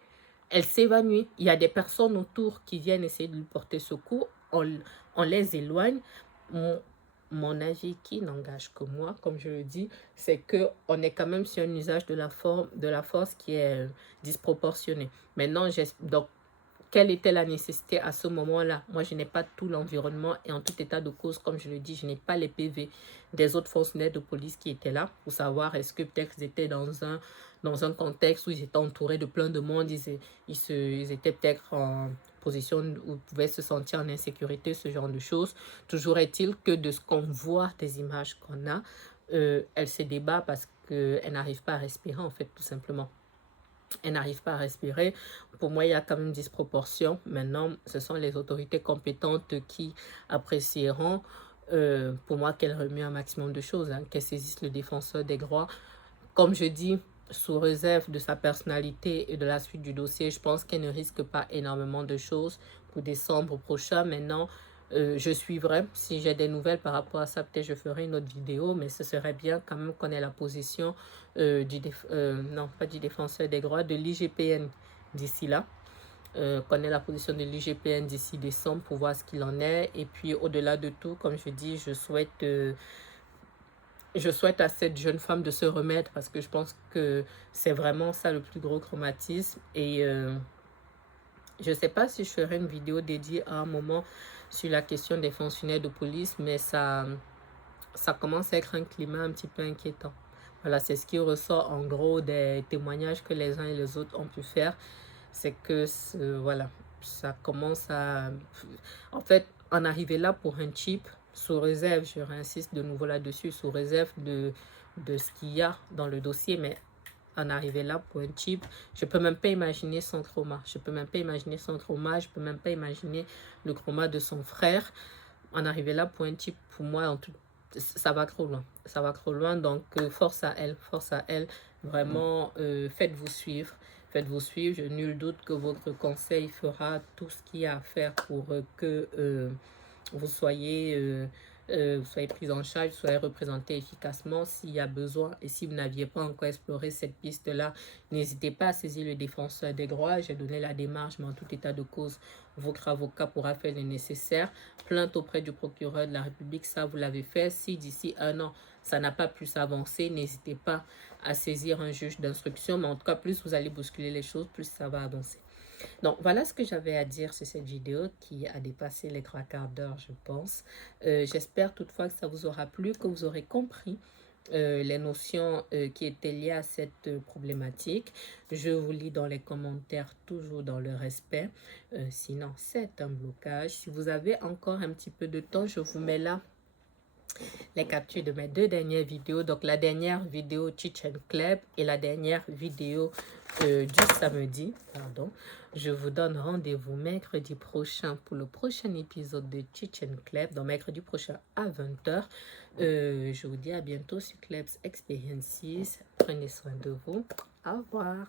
elle s'évanouit. Il y a des personnes autour qui viennent essayer de lui porter secours, on les éloigne. Mon avis qui n'engage que moi, comme je le dis, c'est qu'on est quand même sur un usage de la force qui est disproportionné. Maintenant, donc, quelle était la nécessité à ce moment-là? Moi, je n'ai pas tout l'environnement et en tout état de cause, comme je le dis, je n'ai pas les PV des autres fonctionnaires de police qui étaient là pour savoir est-ce que peut-être ils étaient dans un contexte où ils étaient entourés de plein de monde, ils étaient peut-être en position où ils pouvaient se sentir en insécurité, ce genre de choses. Toujours est-il que de ce qu'on voit, des images qu'on a, elle se débat parce qu'elle n'arrive pas à respirer, en fait, tout simplement. Elle n'arrive pas à respirer. Pour moi, il y a quand même une disproportion. Maintenant, ce sont les autorités compétentes qui apprécieront, pour moi, qu'elle remue un maximum de choses, hein, qu'elle saisisse le défenseur des droits. Comme je dis, sous réserve de sa personnalité et de la suite du dossier, je pense qu'elle ne risque pas énormément de choses pour décembre prochain. Maintenant, je suivrai. Si j'ai des nouvelles par rapport à ça, peut-être je ferai une autre vidéo, mais ce serait bien quand même qu'on ait la position non, pas du défenseur des droits, de l'IGPN d'ici là. Qu'on ait la position de l'IGPN d'ici décembre pour voir ce qu'il en est. Et puis au-delà de tout, comme je dis, je souhaite à cette jeune femme de se remettre parce que je pense que c'est vraiment ça le plus gros traumatisme. Et je ne sais pas si je ferai une vidéo dédiée à un moment sur la question des fonctionnaires de police, mais ça commence à être un climat un petit peu inquiétant. Voilà, c'est ce qui ressort en gros des témoignages que les uns et les autres ont pu faire. C'est que, voilà, ça commence à... En fait, en arriver là pour un chip, sous réserve, je réinsiste de nouveau là-dessus, sous réserve de ce qu'il y a dans le dossier, mais en arriver là pour un chip, je peux même pas imaginer son trauma. Je peux même pas imaginer son trauma, je peux même pas imaginer le trauma de son frère. En arriver là pour un chip, pour moi, en tout, ça va trop loin. Ça va trop loin, donc force à elle, vraiment, faites-vous suivre. Faites-vous suivre, je n'ai nul doute que votre conseil fera tout ce qu'il y a à faire pour que vous soyez pris en charge, soyez représenté efficacement s'il y a besoin. Et si vous n'aviez pas encore exploré cette piste-là, n'hésitez pas à saisir le défenseur des droits. J'ai donné la démarche, mais en tout état de cause, votre avocat pourra faire le nécessaire. Plainte auprès du procureur de la République, ça vous l'avez fait. Si d'ici un an, ça n'a pas pu s'avancer, n'hésitez pas à saisir un juge d'instruction. Mais en tout cas, plus vous allez bousculer les choses, plus ça va avancer. Donc, voilà ce que j'avais à dire sur cette vidéo qui a dépassé les 3/4 d'heure, je pense. J'espère toutefois que ça vous aura plu, que vous aurez compris les notions qui étaient liées à cette problématique. Je vous lis dans les commentaires, toujours dans le respect. Sinon, c'est un blocage. Si vous avez encore un petit peu de temps, je vous mets là les captures de mes 2 dernières vidéos. Donc, la dernière vidéo Chichen Club et la dernière vidéo du samedi. Pardon. Je vous donne rendez-vous mercredi prochain pour le prochain épisode de Chichen Club. Donc, mercredi prochain à 20 h. Je vous dis à bientôt sur Clubs Experiences. Prenez soin de vous. Au revoir.